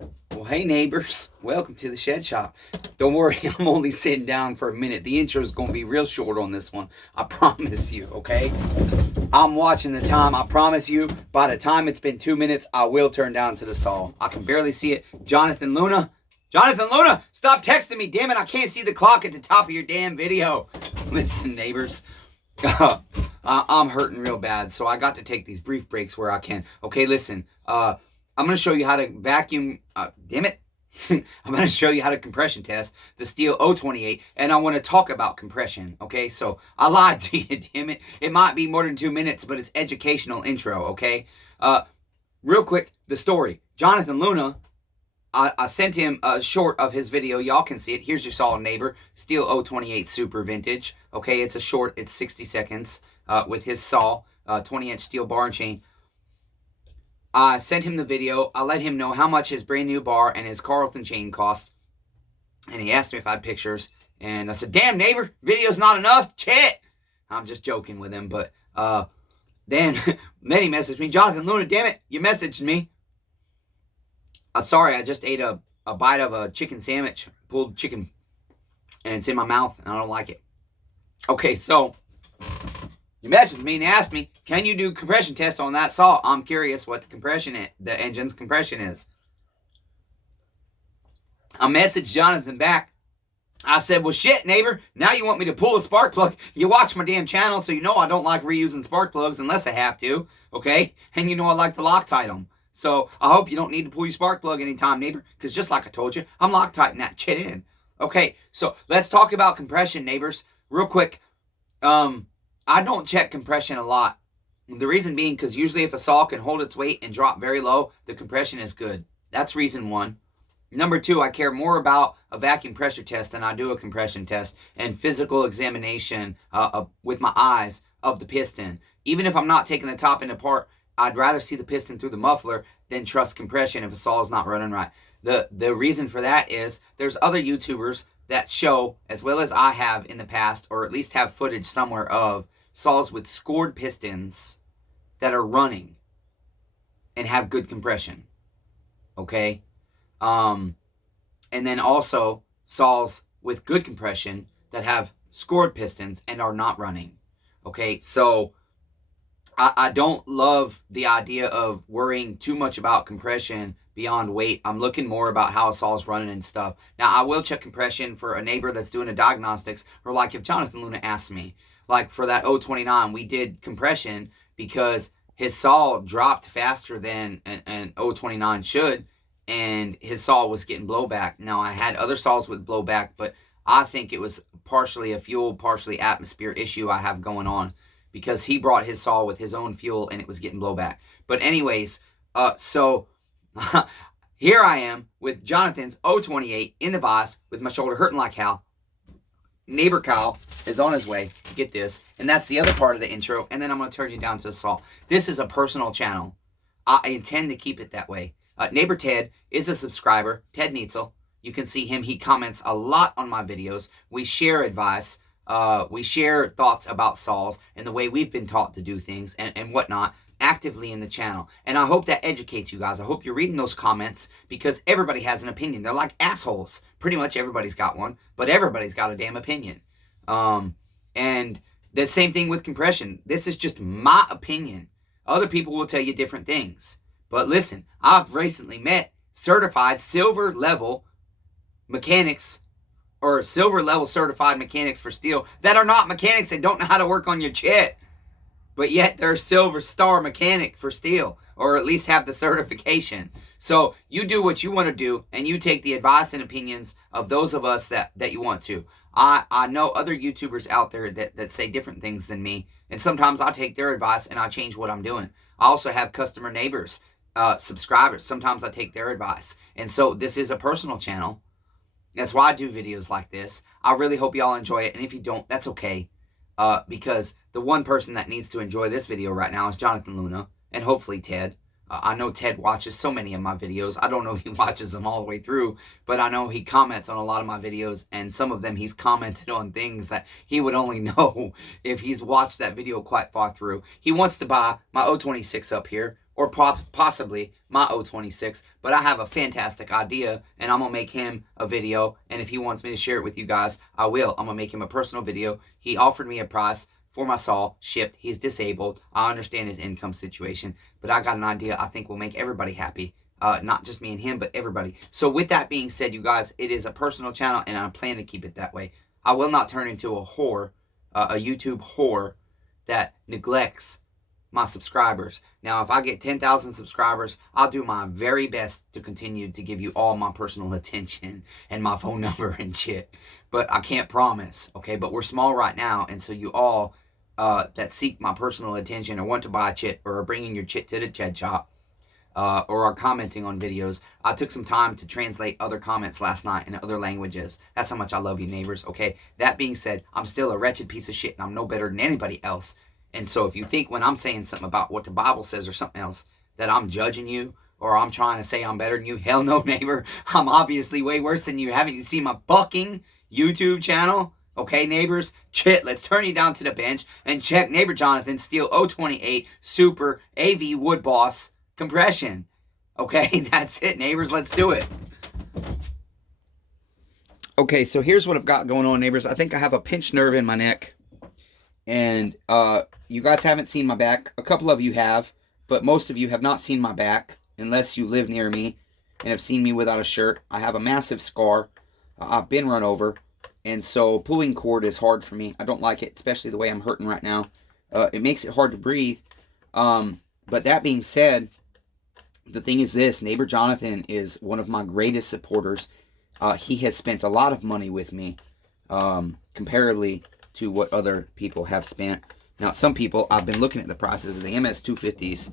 Well, hey neighbors, welcome to the shed shop. Don't worry, I'm only sitting down for a minute. The intro is going to be real short on this one. I promise you, okay? I'm watching the time. I promise you, by the time it's been 2 minutes, I will turn down to the saw. I can barely see it. Jonathan Luna, stop texting me. Damn it, I can't see the clock at the top of your damn video. Listen, neighbors. I'm hurting real bad, so I got to take these brief breaks where I can. Okay, listen. I'm going to show you how to vacuum. Damn it. I'm going to show you how to compression test the STIHL 028, and I want to talk about compression. Okay, so I lied to you. Damn it. It might be more than 2 minutes, but it's educational intro. Okay. Real quick, the story. Jonathan Luna. I sent him a short of his video. Y'all can see it. Here's your saw neighbor. STIHL 028 Super Vintage. Okay, it's a short. It's 60 seconds with his saw. 20-inch steel bar and chain. I sent him the video. I let him know how much his brand new bar and his Carlton chain cost. And he asked me if I had pictures. And I said, damn, neighbor, video's not enough. Shit. I'm just joking with him. But then he messaged me. Jonathan Luna, damn it, you messaged me. I'm sorry, I just ate a bite of a chicken sandwich, pulled chicken, and it's in my mouth, and I don't like it. Okay, so you messaged me and asked me, can you do compression test on that saw? I'm curious what the engine's compression is. I messaged Jonathan back. I said, well, shit, neighbor, now you want me to pull a spark plug. You watch my damn channel, so you know I don't like reusing spark plugs unless I have to, okay? And you know I like to Loctite them. So I hope you don't need to pull your spark plug anytime, neighbor, because just like I told you, I'm Loctiting that shit in. Okay, so let's talk about compression, neighbors, real quick. I don't check compression a lot. The reason being because usually if a saw can hold its weight and drop very low, the compression is good. That's reason one. Number two, I care more about a vacuum pressure test than I do a compression test and physical examination with my eyes of the piston. Even if I'm not taking the top end apart, I'd rather see the piston through the muffler than trust compression if a saw is not running right. The reason for that is there's other YouTubers that show, as well as I have in the past, or at least have footage somewhere of saws with scored pistons that are running and have good compression. Okay? And then also saws with good compression that have scored pistons and are not running. Okay? So I don't love the idea of worrying too much about compression beyond weight. I'm looking more about how a saw is running and stuff. Now, I will check compression for a neighbor that's doing a diagnostics, or like if Jonathan Luna asked me, like for that 029, we did compression because his saw dropped faster than an 029 should, and his saw was getting blowback. Now, I had other saws with blowback, but I think it was partially a fuel, partially atmosphere issue I have going on, because he brought his saw with his own fuel and it was getting blowback. But anyways, so here I am with Jonathan's 028 in the vise with my shoulder hurting like hell. Neighbor Kyle is on his way to get this. And that's the other part of the intro. And then I'm going to turn you down to the saw. This is a personal channel. I intend to keep it that way. Neighbor Ted is a subscriber. Ted Neitzel. You can see him. He comments a lot on my videos. We share advice. We share thoughts about saws and the way we've been taught to do things and whatnot actively in the channel. And I hope that educates you guys. I hope you're reading those comments because everybody has an opinion. They're like assholes. Pretty much everybody's got one, but everybody's got a damn opinion. And the same thing with compression. This is just my opinion. Other people will tell you different things. But listen, I've recently met certified silver level mechanics or silver level certified mechanics for STIHL that are not mechanics and don't know how to work on your shit. But yet they're a silver star mechanic for STIHL, or at least have the certification. So you do what you want to do, and you take the advice and opinions of those of us that you want to. I know other YouTubers out there that say different things than me, and sometimes I take their advice and I change what I'm doing. I also have customer neighbors, subscribers. Sometimes I take their advice. And so this is a personal channel. That's why I do videos like this. I really hope y'all enjoy it. And if you don't, that's okay. Because the one person that needs to enjoy this video right now is Jonathan Luna. And hopefully Ted. I know Ted watches so many of my videos. I don't know if he watches them all the way through. But I know he comments on a lot of my videos. And some of them he's commented on things that he would only know if he's watched that video quite far through. He wants to buy my 026 up here. or possibly my 026, but I have a fantastic idea, and I'm going to make him a video, and if he wants me to share it with you guys, I will. I'm going to make him a personal video. He offered me a price for my saw, shipped. He's disabled. I understand his income situation, but I got an idea I think will make everybody happy. Not just me and him, but everybody. So with that being said, you guys, it is a personal channel, and I plan to keep it that way. I will not turn into a whore, a YouTube whore that neglects my subscribers. Now, if I get 10,000 subscribers, I'll do my very best to continue to give you all my personal attention and my phone number and shit. But I can't promise, okay? But we're small right now, and so you all that seek my personal attention or want to buy a chit or are bringing your chit to the Ched shop, or are commenting on videos, I took some time to translate other comments last night in other languages. That's how much I love you, neighbors, okay? That being said, I'm still a wretched piece of shit, and I'm no better than anybody else. And so if you think when I'm saying something about what the Bible says or something else, that I'm judging you, or I'm trying to say I'm better than you, hell no, neighbor. I'm obviously way worse than you. Haven't you seen my fucking YouTube channel? Okay, neighbors? Chit, let's turn you down to the bench and check neighbor Jonathan STIHL 028 Super AV Wood Boss compression. Okay, that's it, neighbors. Let's do it. Okay, so here's what I've got going on, neighbors. I think I have a pinched nerve in my neck. And you guys haven't seen my back. A couple of you have, but most of you have not seen my back unless you live near me and have seen me without a shirt. I have a massive scar. I've been run over, and so pulling cord is hard for me. I don't like it, especially the way I'm hurting right now. It makes it hard to breathe. But that being said, the thing is this: neighbor Jonathan is one of my greatest supporters. He has spent a lot of money with me, comparably to what other people have spent. Now, some people, I've been looking at the prices of the MS250s,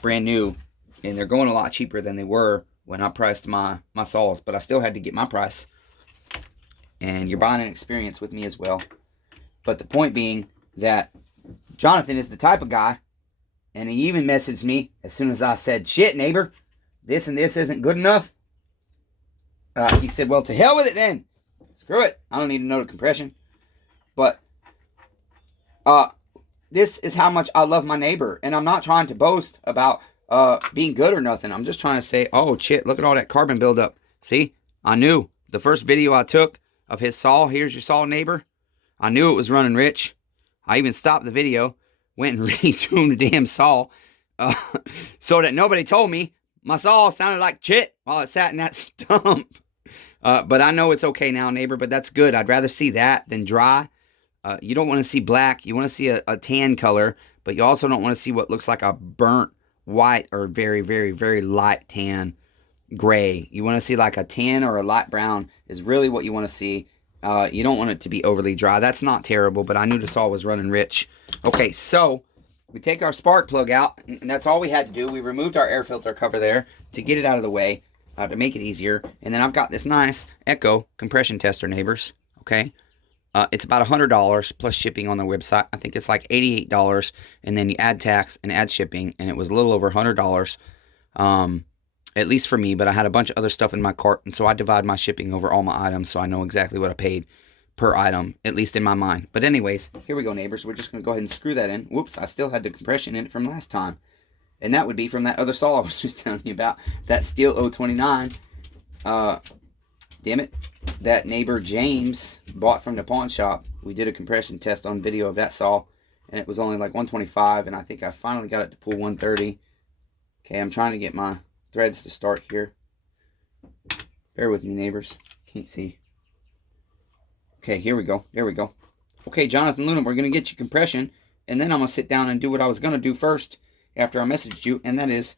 brand new, and they're going a lot cheaper than they were when I priced my saws, but I still had to get my price. And you're buying an experience with me as well. But the point being that Jonathan is the type of guy, and he even messaged me as soon as I said, shit, neighbor, this and this isn't good enough. He said, well, to hell with it then. Screw it. I don't need to know the compression. But this is how much I love my neighbor. And I'm not trying to boast about being good or nothing. I'm just trying to say, oh, shit, look at all that carbon buildup. See, I knew. The first video I took of his saw, here's your saw, neighbor. I knew it was running rich. I even stopped the video, went and retuned the damn saw so that nobody told me my saw sounded like shit while it sat in that stump. But I know it's okay now, neighbor, but that's good. I'd rather see that than dry. You don't want to see black. You want to see a tan color, but you also don't want to see what looks like a burnt white or very, very, very light tan gray. You want to see like a tan or a light brown is really what you want to see. You don't want it to be overly dry. That's not terrible, but I knew the saw was running rich. Okay, so we take our spark plug out, and that's all we had to do. We removed our air filter cover there to get it out of the way, to make it easier. And then I've got this nice Echo compression tester, neighbors. Okay. It's about $100 plus shipping on the website. I think it's like $88, and then you add tax and add shipping, and it was a little over $100, at least for me, but I had a bunch of other stuff in my cart, and so I divide my shipping over all my items so I know exactly what I paid per item, at least in my mind. But anyways, here we go, neighbors. We're just going to go ahead and screw that in. Whoops, I still had the compression in it from last time, and that would be from that other saw I was just telling you about, that STIHL 029. Damn it. That neighbor James bought from the pawn shop. We did a compression test on video of that saw, and it was only like 125, and I think I finally got it to pull 130. Okay, I'm trying to get my threads to start here. Bear with me, neighbors. Can't see. Okay, here we go. There we go. Okay, Jonathan Luna, we're going to get you compression, and then I'm going to sit down and do what I was going to do first after I messaged you, and that is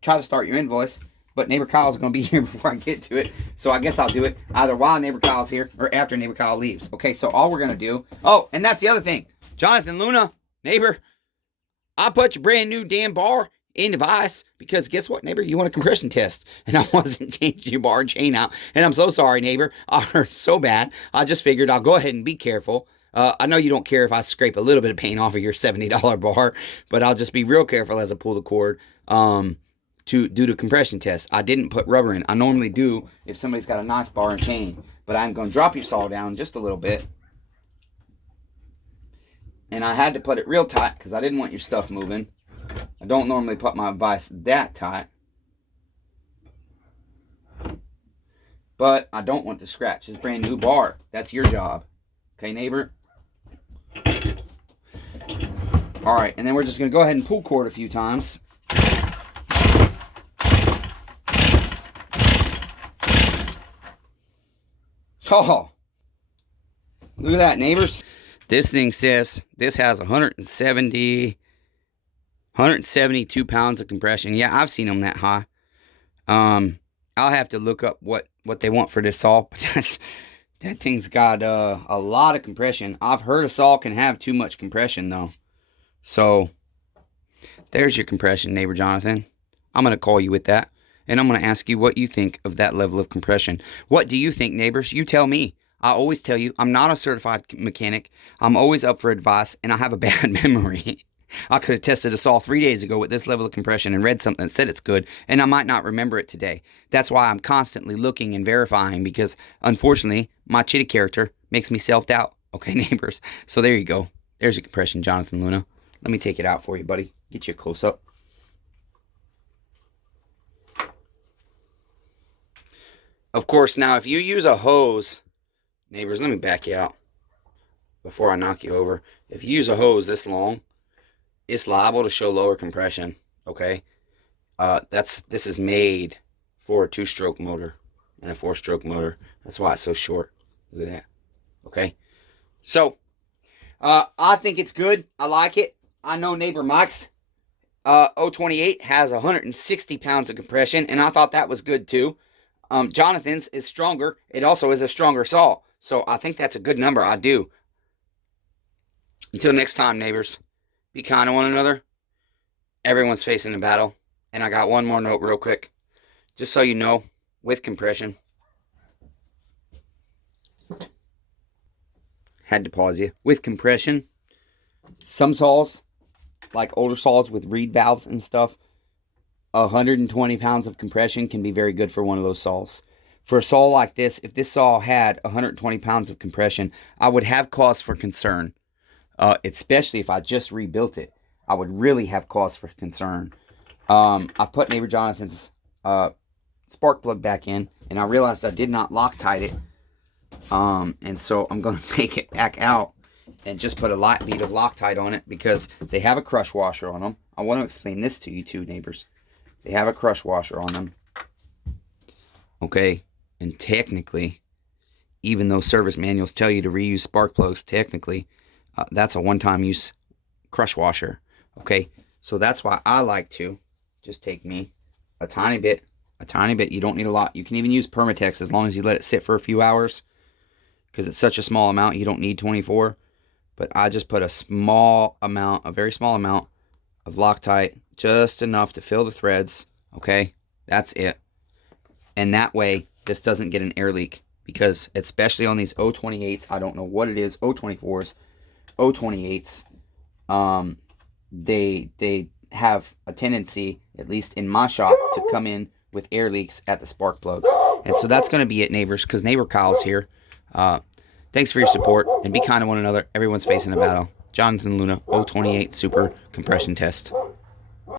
try to start your invoice. But neighbor Kyle's going to be here before I get to it. So I guess I'll do it either while neighbor Kyle's here or after neighbor Kyle leaves. Okay, so all we're going to do... Oh, and that's the other thing. Jonathan Luna, neighbor, I put your brand new damn bar in the vise because guess what, neighbor? You want a compression test. And I wasn't changing your bar and chain out. And I'm so sorry, neighbor. I hurt so bad. I just figured I'll go ahead and be careful. I know you don't care if I scrape a little bit of paint off of your $70 bar, but I'll just be real careful as I pull the cord. To do the compression test. I didn't put rubber in. I normally do if somebody's got a nice bar and chain. But I'm going to drop your saw down just a little bit. And I had to put it real tight because I didn't want your stuff moving. I don't normally put my vise that tight. But I don't want to scratch this brand new bar. That's your job. Okay, neighbor? Alright, and then we're just going to go ahead and pull cord a few times. Oh, look at that, neighbors. This thing says this has 172 pounds of compression. Yeah, I've seen them that high. I'll have to look up what they want for this saw. But that thing's got a lot of compression. I've heard a saw can have too much compression, though. So, there's your compression, neighbor Jonathan. I'm going to call you with that. And I'm going to ask you what you think of that level of compression. What do you think, neighbors? You tell me. I always tell you, I'm not a certified mechanic. I'm always up for advice, and I have a bad memory. I could have tested a saw 3 days ago with this level of compression and read something that said it's good, and I might not remember it today. That's why I'm constantly looking and verifying, because unfortunately, my chitty character makes me self-doubt. Okay, neighbors? So there you go. There's your compression, Jonathan Luna. Let me take it out for you, buddy. Get you a close-up. Of course, now if you use a hose, neighbors, let me back you out before I knock you over. If you use a hose this long, it's liable to show lower compression, okay? This is made for a 2-stroke motor and a 4-stroke motor. That's why it's so short. Look at that, okay? So, I think it's good. I like it. I know neighbor Mike's 028 has 160 pounds of compression, and I thought that was good too. Jonathan's is stronger. It also is a stronger saw. So I think that's a good number. I do. Until next time, neighbors, be kind to one another. Everyone's facing a battle. And I got one more note real quick. Just so you know, with compression. Had to pause you. With compression, some saws, like older saws with reed valves and stuff, 120 pounds of compression can be very good for one of those saws. For a saw like this, if this saw had 120 pounds of compression, I would have cause for concern. Especially if I just rebuilt it. I would really have cause for concern. I put neighbor Jonathan's spark plug back in, and I realized I did not Loctite it. And so I'm going to take it back out and just put a light bead of Loctite on it, because they have a crush washer on them. I want to explain this to you too, neighbors. They have a crush washer on them. Okay, and technically, even though service manuals tell you to reuse spark plugs, technically, that's a one-time use crush washer. Okay, so that's why I like to just take me a tiny bit. You don't need a lot. You can even use Permatex as long as you let it sit for a few hours, because it's such a small amount, you don't need 24. But I just put a very small amount of Loctite, just enough to fill the threads. Okay, that's it. And that way, this doesn't get an air leak, because especially on these 028s, I don't know what it is, 024s, 028s, they have a tendency, at least in my shop, to come in with air leaks at the spark plugs. And so that's going to be it, neighbors, because neighbor Kyle's here. Thanks for your support, and be kind to one another. Everyone's facing a battle. Jonathan Luna, 028 Super Compression Test.